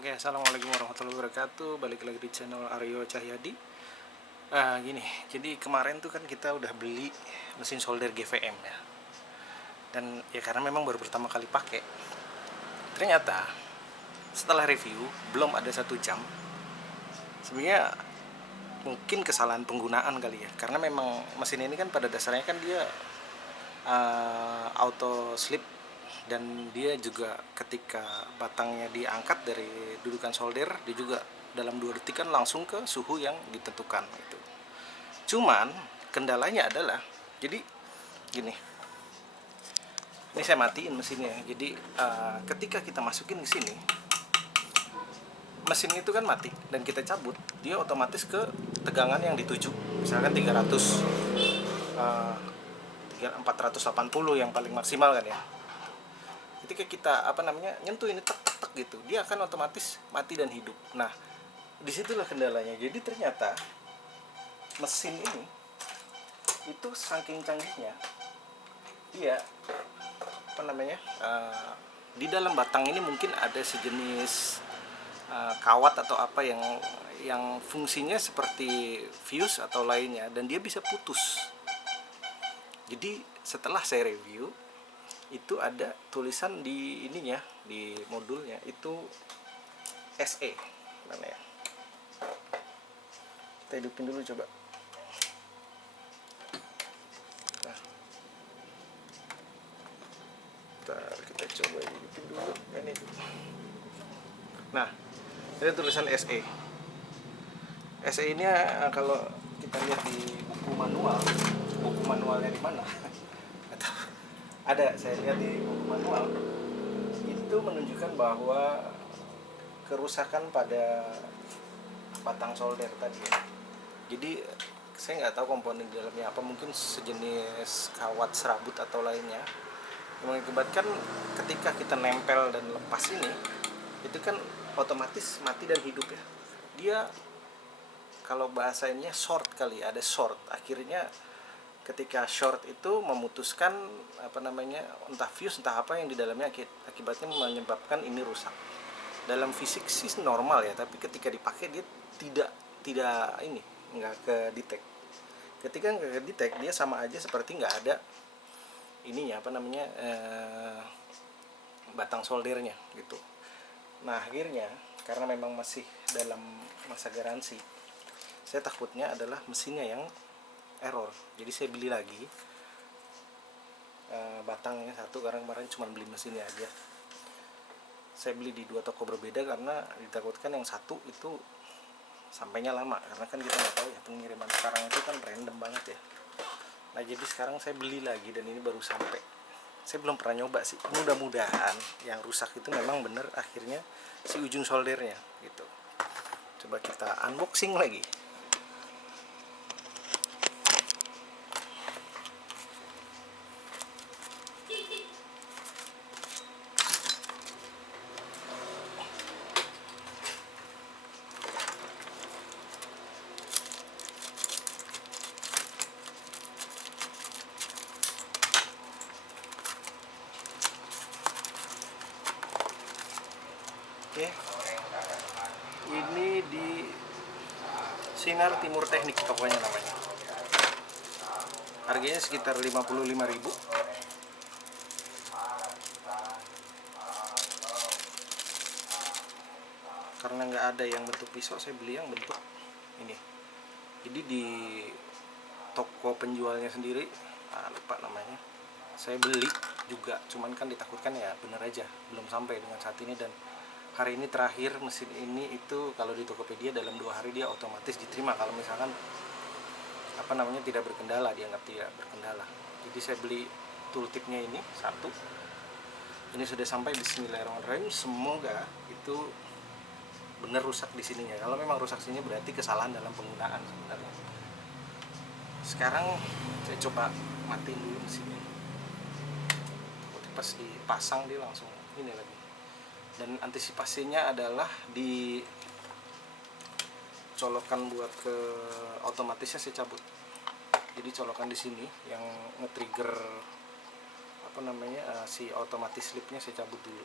Oke, assalamualaikum warahmatullahi wabarakatuh. Balik lagi di channel Aryo Cahyadi. Gini, jadi kemarin tuh kan kita udah beli mesin solder GVM ya. Dan ya karena memang baru pertama kali pakai, ternyata setelah review belum ada 1 jam. Sebenarnya mungkin kesalahan penggunaan kali ya, karena memang mesin ini kan pada dasarnya kan dia auto slip, dan dia juga ketika batangnya diangkat dari dudukan solder, dia juga dalam 2 detik kan langsung ke suhu yang ditentukan gitu. Cuman kendalanya adalah, jadi gini, ini saya matiin mesinnya. Jadi ketika kita masukin ke sini, mesin itu kan mati dan kita cabut, dia otomatis ke tegangan yang dituju. Misalkan 300, 480 yang paling maksimal kan ya. Ketika kita nyentuh ini tek tek tek gitu, dia akan otomatis mati dan hidup. Nah, disitulah kendalanya. Jadi ternyata mesin ini itu saking canggihnya, dia di dalam batang ini mungkin ada sejenis kawat atau apa yang fungsinya seperti fuse atau lainnya, dan dia bisa putus. Jadi setelah saya review, itu ada tulisan di ininya, di modulnya itu SE namanya. Kita hidupin dulu coba. Nah, ntar kita coba hidupin dulu ini. Nah, ini tulisan SE. SE ini kalau kita lihat di buku manualnya di mana? Ada, saya lihat di buku manual itu menunjukkan bahwa kerusakan pada batang solder tadi ya. Jadi saya nggak tahu komponen di dalamnya apa, mungkin sejenis kawat serabut atau lainnya, yang mengakibatkan ketika kita nempel dan lepas ini, itu kan otomatis mati dan hidup ya. Dia kalau bahasanya short kali ya, ada short. Akhirnya ketika short itu memutuskan entah fuse entah apa yang di dalamnya, akibatnya menyebabkan ini rusak. Dalam fisik sih normal ya, tapi ketika dipakai dia tidak nggak ke detect. Ketika nggak ke detect, dia sama aja seperti nggak ada batang soldernya gitu. Nah, akhirnya karena memang masih dalam masa garansi, saya takutnya adalah mesinnya yang error. Jadi saya beli lagi batangnya satu, karena kemarin cuma beli mesinnya aja. Saya beli di 2 toko berbeda karena ditakutkan yang satu itu sampainya lama, karena kan kita nggak tahu ya, pengiriman sekarang itu kan random banget ya. Nah, jadi sekarang saya beli lagi dan ini baru sampai. Saya belum pernah nyoba sih. Mudah-mudahan yang rusak itu memang bener akhirnya si ujung soldernya gitu. Coba kita unboxing lagi. Oke, ini di Sinar Timur Teknik tokonya namanya. Harganya sekitar 55.000. Karena nggak ada yang bentuk pisau, saya beli yang bentuk ini. Jadi di toko penjualnya sendiri, lupa namanya, saya beli juga, cuman kan ditakutkan ya bener aja belum sampai dengan saat ini. Dan hari ini terakhir mesin ini itu kalau di Tokopedia dalam 2 hari dia otomatis diterima kalau misalkan tidak berkendala, dianggap tidak berkendala. Jadi saya beli tooltipnya ini satu. Ini sudah sampai. Bismillahirrahmanirrahim. Semoga itu bener rusak di sininya. Kalau memang rusak sini berarti kesalahan dalam penggunaan sebenarnya. Sekarang saya coba matiin dulu mesinnya. Pas dipasang dia langsung ini lagi. Dan antisipasinya adalah di colokan buat ke otomatisnya saya cabut. Jadi colokan di sini yang nge-trigger si otomatis slipnya saya cabut dulu.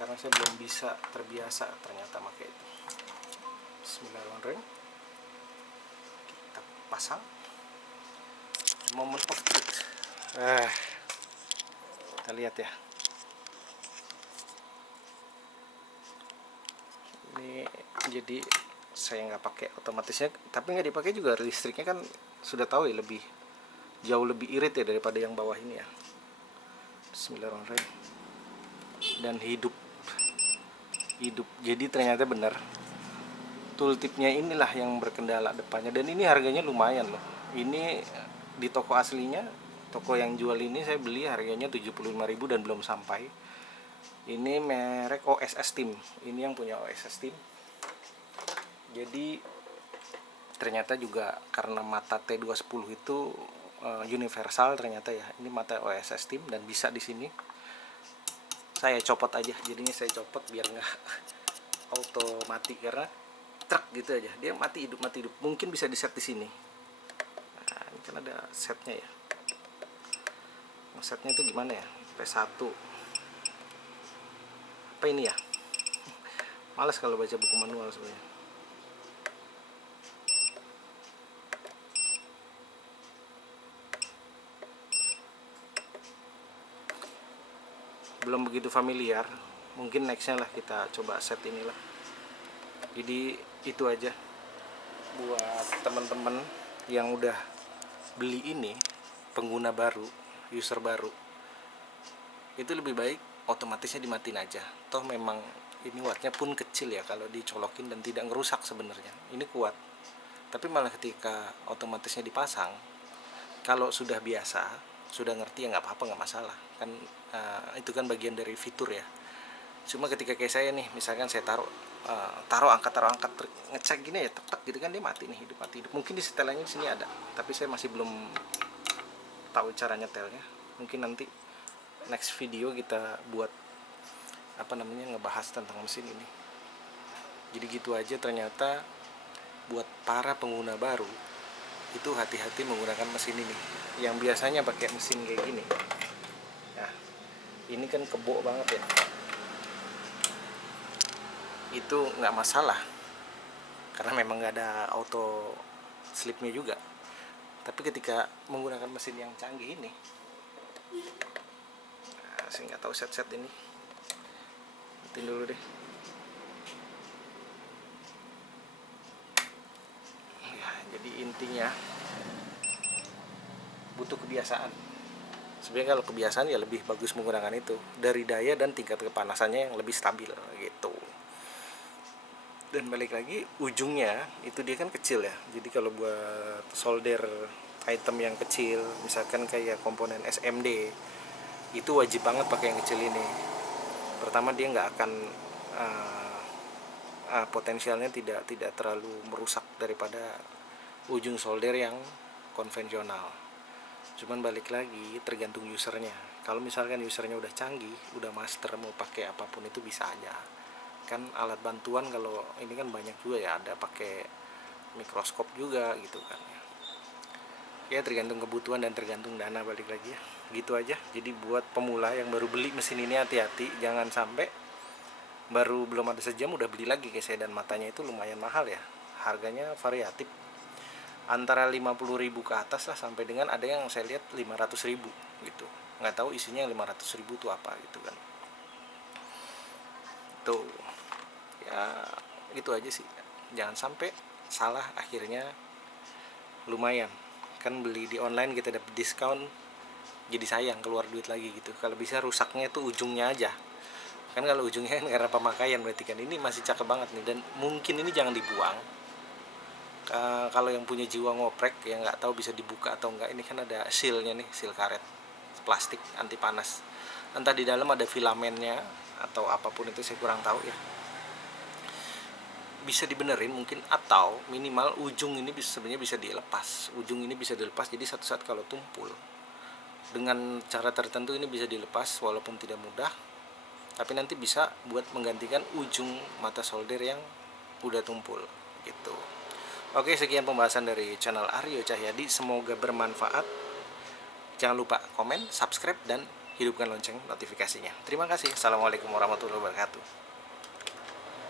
karena saya belum bisa terbiasa ternyata pakai itu. Bismillahirrahmanirrahim, kita pasang. Moment of truth. Kita lihat ya, ini jadi saya nggak pakai otomatisnya, tapi nggak dipakai juga listriknya kan sudah tahu ya, jauh lebih irit ya daripada yang bawah ini ya. Bismillahirrahmanirrahim. Dan hidup. Jadi ternyata benar, tooltipnya inilah yang berkendala depannya, dan ini harganya lumayan loh. Ini di toko aslinya, toko yang jual ini saya beli harganya 75.000 dan belum sampai. Ini merek OSS Team, ini yang punya OSS Team. Jadi ternyata juga karena mata T210 itu universal ternyata ya. Ini mata OSS Team dan bisa di sini. Saya copot aja, jadinya saya copot biar nggak auto mati, karena truk gitu aja dia mati hidup. Mungkin bisa di set di sini. Nah, ini kan ada setnya ya. Setnya itu gimana ya? P1 apa ini ya? Males kalau baca buku manual sebenarnya. Belum begitu familiar, mungkin nextnya lah kita coba set inilah. Jadi itu aja buat teman-teman yang udah beli ini, pengguna baru, user baru, itu lebih baik otomatisnya dimatiin aja. Toh memang ini wattnya pun kecil ya kalau dicolokin dan tidak ngerusak sebenarnya. Ini kuat, tapi malah ketika otomatisnya dipasang, kalau sudah biasa, sudah ngerti ya nggak apa-apa, nggak masalah kan. Itu kan bagian dari fitur ya. Cuma ketika kayak saya nih, misalkan saya taruh angkat ngecek gini ya, tek gitu kan, dia mati nih, hidup. Mungkin di setelannya di sini ada, tapi saya masih belum tahu cara nyetelnya. Mungkin nanti next video kita buat ngebahas tentang mesin ini. Jadi gitu aja, ternyata buat para pengguna baru itu hati-hati menggunakan mesin ini yang biasanya pakai mesin kayak gini. Nah, ini kan kebo banget ya, itu nggak masalah karena memang nggak ada auto slipnya juga. Tapi ketika menggunakan mesin yang canggih ini, saya nggak tahu set ini, matiin dulu deh ya. Jadi intinya butuh kebiasaan. Sebenarnya kalau kebiasaan ya lebih bagus menggunakan itu, dari daya dan tingkat kepanasannya yang lebih stabil gitu. Dan balik lagi, ujungnya itu dia kan kecil ya. Jadi kalau buat solder item yang kecil, misalkan kayak komponen SMD, itu wajib banget pakai yang kecil ini. Pertama, dia nggak akan potensialnya tidak terlalu merusak daripada ujung solder yang konvensional. Cuman balik lagi tergantung usernya. Kalau misalkan usernya udah canggih, udah master, mau pakai apapun itu bisa aja. Kan alat bantuan kalau ini kan banyak juga ya, ada pakai mikroskop juga gitu kan. Ya tergantung kebutuhan dan tergantung dana, balik lagi ya. Gitu aja. Jadi buat pemula yang baru beli mesin ini, hati-hati jangan sampai baru belum ada sejam udah beli lagi kayak saya, dan matanya itu lumayan mahal ya. Harganya variatif, antara 50.000 ke atas lah, sampai dengan ada yang saya lihat 500.000 gitu. Nggak tahu isinya yang 500.000 itu apa gitu kan. Tuh ya, gitu aja sih, jangan sampai salah. Akhirnya lumayan kan, beli di online kita dapat diskon, jadi sayang keluar duit lagi gitu. Kalau bisa rusaknya itu ujungnya aja kan, kalau ujungnya kan karena pemakaian, berarti kan ini masih cakep banget nih. Dan mungkin ini jangan dibuang. Kalau yang punya jiwa ngoprek ya nggak tahu bisa dibuka atau enggak. Ini kan ada sealnya nih, seal karet plastik anti panas, entah di dalam ada filamennya atau apapun itu, saya kurang tahu ya. Bisa dibenerin mungkin, atau minimal ujung ini sebenarnya bisa dilepas. Ujung ini bisa dilepas, jadi satu saat kalau tumpul dengan cara tertentu ini bisa dilepas, walaupun tidak mudah, tapi nanti bisa buat menggantikan ujung mata solder yang udah tumpul gitu. Oke, sekian pembahasan dari channel Aryo Cahyadi, semoga bermanfaat. Jangan lupa komen, subscribe, dan hidupkan lonceng notifikasinya. Terima kasih. Assalamualaikum warahmatullahi wabarakatuh.